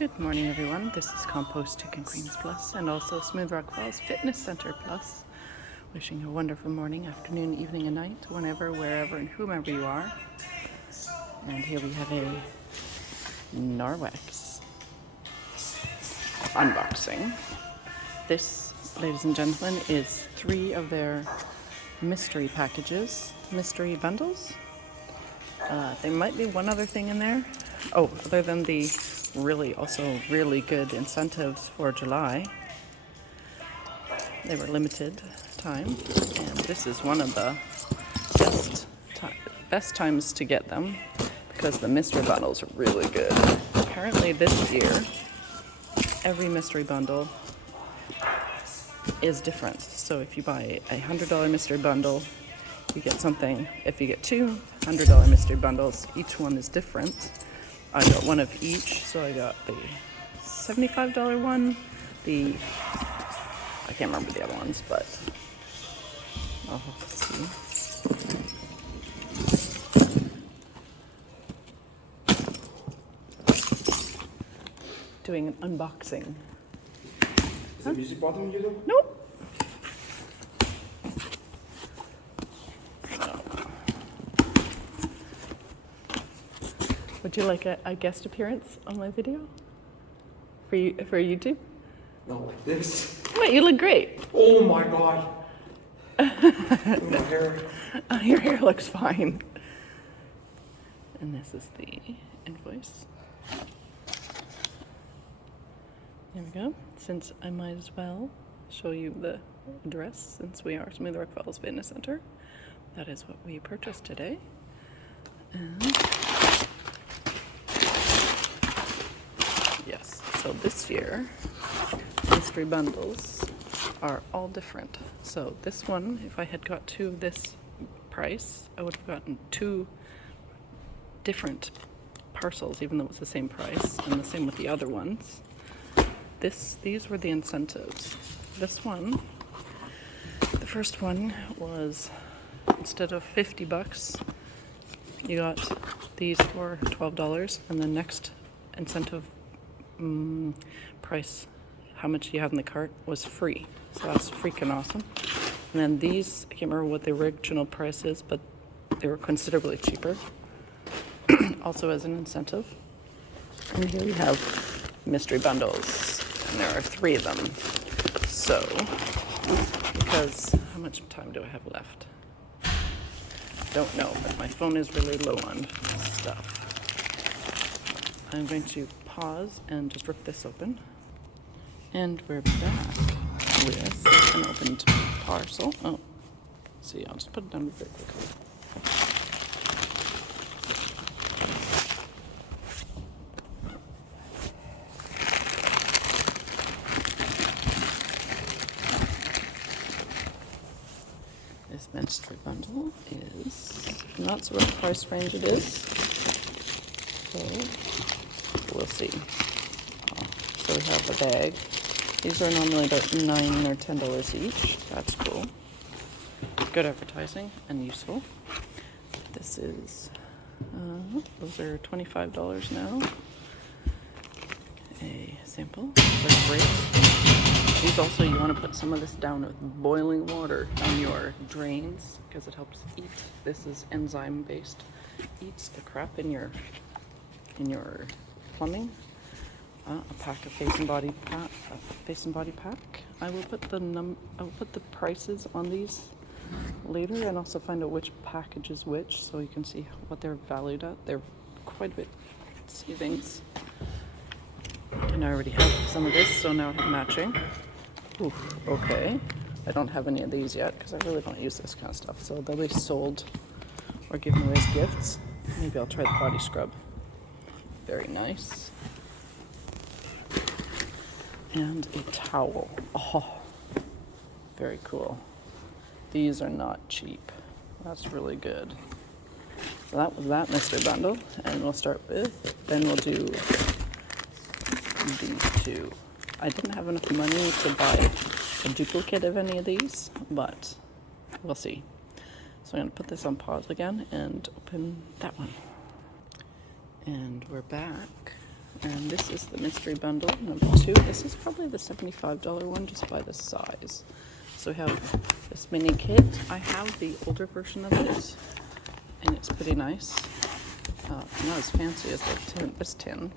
Good morning, everyone. This is Compost Chicken Queens Plus and also Smooth Rock Falls Fitness Center Plus. Wishing a wonderful morning, afternoon, evening, and night, whenever, wherever, and whomever you are. And here we have a Norwex unboxing. This, ladies and gentlemen, is 3 of their mystery packages, mystery bundles. There might be one other thing in there. Oh, other than the really good incentives for July. They were limited time, and this is one of the best times to get them because the mystery bundles are really good. Apparently this year, every mystery bundle is different. So if you buy a $100 mystery bundle, you get something. If you get 2 $100 mystery bundles, each one is different. I got one of each, so I got the $75 one, I can't remember the other ones, but I'll have to see. Doing an unboxing. Is the music bothering you though? Nope. Would you like a guest appearance on my video? For YouTube? Not like this. Wait, you look great. Oh my god. My hair. Your hair looks fine. And this is the invoice. There we go. Since I might as well show you the address, since we are Smooth Rock Falls Fitness Center. That is what we purchased today. And yes, so this year, mystery bundles are all different. So this one, if I had got 2 of this price, I would have gotten 2 different parcels, even though it's the same price, and the same with the other ones. These were the incentives. This one, the first one was, instead of $50, you got these for $12, and the next incentive price, how much you have in the cart, was free. So that's freaking awesome. And then these, I can't remember what the original price is, but they were considerably cheaper. Also as an incentive. And here we have mystery bundles, and there are 3 of them. So, because how much time do I have left? Don't know, but my phone is really low on stuff. I'm going to pause and just rip this open. And we're back with an opened parcel. Oh, see, I'll just put it down very quickly. This mystery bundle is not sure what price range it is, so we'll see. So we have a bag. These are normally about $9 or $10 each. That's cool. Good advertising and useful. This is, those are $25 now. A sample. They're great. These also, you want to put some of this down with boiling water on your drains because it helps eat. This is enzyme based. Eats the crap in your plumbing. A pack of face and body pack. I will put the prices on these later, and also find out which package is which, so you can see what they're valued at. They're quite a bit savings. And I already have some of this, so now I have matching. Ooh, okay. I don't have any of these yet because I really don't use this kind of stuff, so they'll be sold or given away as gifts. Maybe I'll try the body scrub. Very nice. And a towel. Oh, very cool. These are not cheap. That's really good. So that was that mystery bundle, and we'll start with, then we'll do these 2. I didn't have enough money to buy a duplicate of any of these, but we'll see. So I'm going to put this on pause again and open that one. And we're back And this is the mystery bundle #2. This is probably the $75 one just by the size. So we have this mini kit. I have the older version of it, and it's pretty nice. Not as fancy as this tin,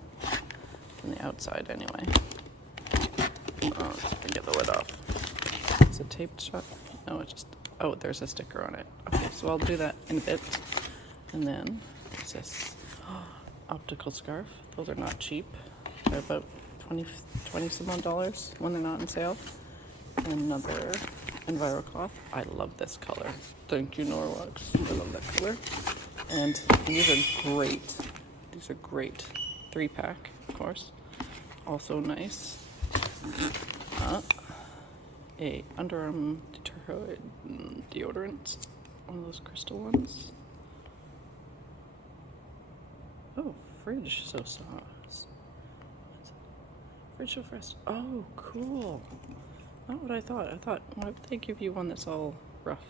from the outside anyway. Just to get the lid off. Is it taped shut? No, it just, oh, there's a sticker on it. Okay, so I'll do that in a bit. And then, what's this? Optical scarf. Those are not cheap. They're about 20 some odd dollars when they're not on sale. And another EnviroCloth. I love this color. Thank you, Norwex. I love that color. And these are great. These are great. 3-pack, of course. Also nice. A underarm deodorant. One of those crystal ones. Oh, fridge so soft. Fridge so fast. Oh, cool. Not what I thought. I thought, why would they give you one that's all rough?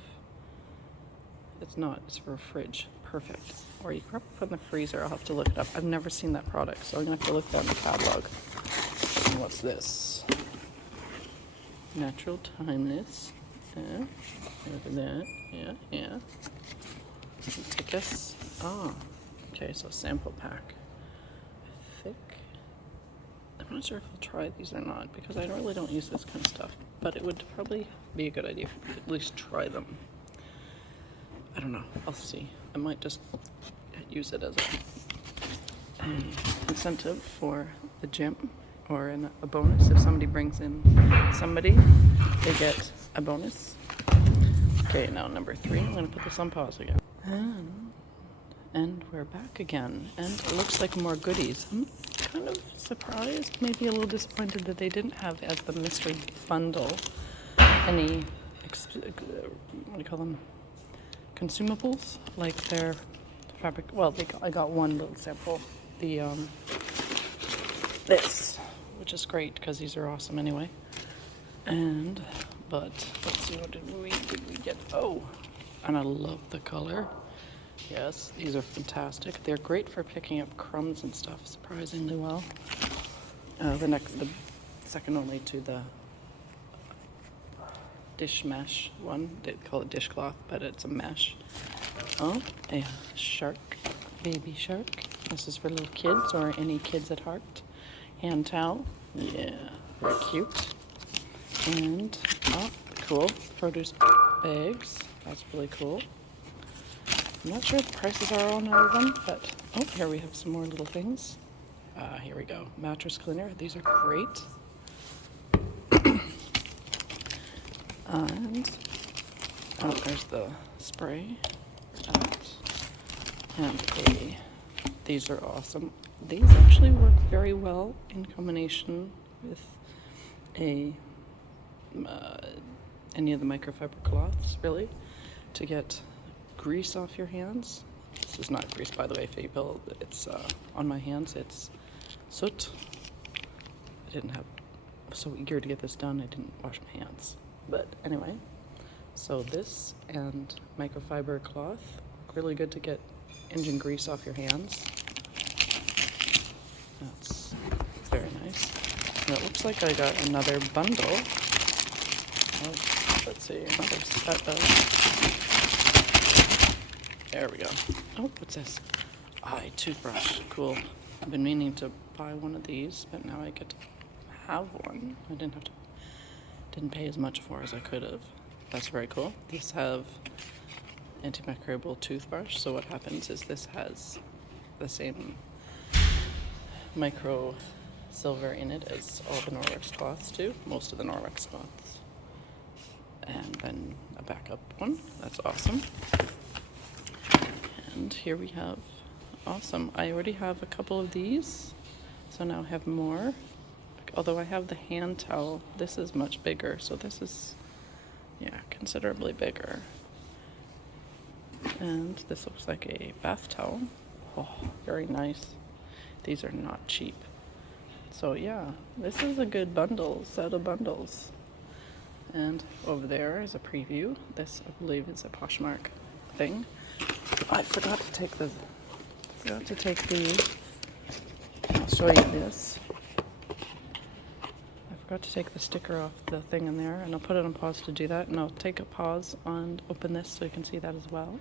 It's not. It's for a fridge. Perfect. Or you can probably put in the freezer. I'll have to look it up. I've never seen that product, so I'm going to have to look down the catalog. And what's this? Natural Timeless. Yeah. Look at that. Yeah, yeah. Take this. Oh. Okay, so sample pack. I think. I'm not sure if I'll try these or not because I really don't use this kind of stuff. But it would probably be a good idea if you could at least try them. I don't know. I'll see. I might just use it as an incentive for the gym or a bonus. If somebody brings in somebody, they get a bonus. Okay, now number 3. I'm going to put this on pause again. And we're back again. And it looks like more goodies. I'm kind of surprised, maybe a little disappointed that they didn't have as the mystery bundle any, what do you call them? Consumables, like their fabric. Well, I got one little sample. This, which is great because these are awesome anyway. But let's see, what did we get? Oh, and I love the color. Yes, these are fantastic. They're great for picking up crumbs and stuff surprisingly well. The second only to the dish mesh one. They call it dishcloth, but it's a mesh. Oh, a shark, baby shark. This is for little kids or any kids at heart. Hand towel. Yeah, very cute. And, oh, cool. Produce bags. That's really cool. I'm not sure what the prices are on all of them, but, oh, here we have some more little things. Here we go. Mattress cleaner. These are great. And, oh, there's the spray. And these are awesome. These actually work very well in combination with any of the microfiber cloths, really, to get grease off your hands. This is not grease, by the way, Fable. It's on my hands. It's soot. I was so eager to get this done, I didn't wash my hands. But anyway, so this and microfiber cloth, really good to get engine grease off your hands. That's very nice. And it looks like I got another bundle. Oh, let's see, another set of. There we go. Oh, what's this? Toothbrush. Cool. I've been meaning to buy one of these, but now I get to have one. I didn't pay as much for as I could have. That's very cool. These have antimicrobial toothbrush. So what happens is this has the same micro silver in it as all the Norwex cloths do. Most of the Norwex cloths. And then a backup one. That's awesome. And here we have, awesome. I already have a couple of these, so now I have more. Although I have the hand towel, this is much bigger, so this is, yeah, considerably bigger. And this looks like a bath towel. Oh, very nice. These are not cheap. So yeah, this is a good set of bundles. And over there is a preview. This, I believe, is a Poshmark thing. I forgot to take the, I'll show you this. I forgot to take the sticker off the thing in there, and I'll put it on pause to do that, and I'll take a pause and open this so you can see that as well.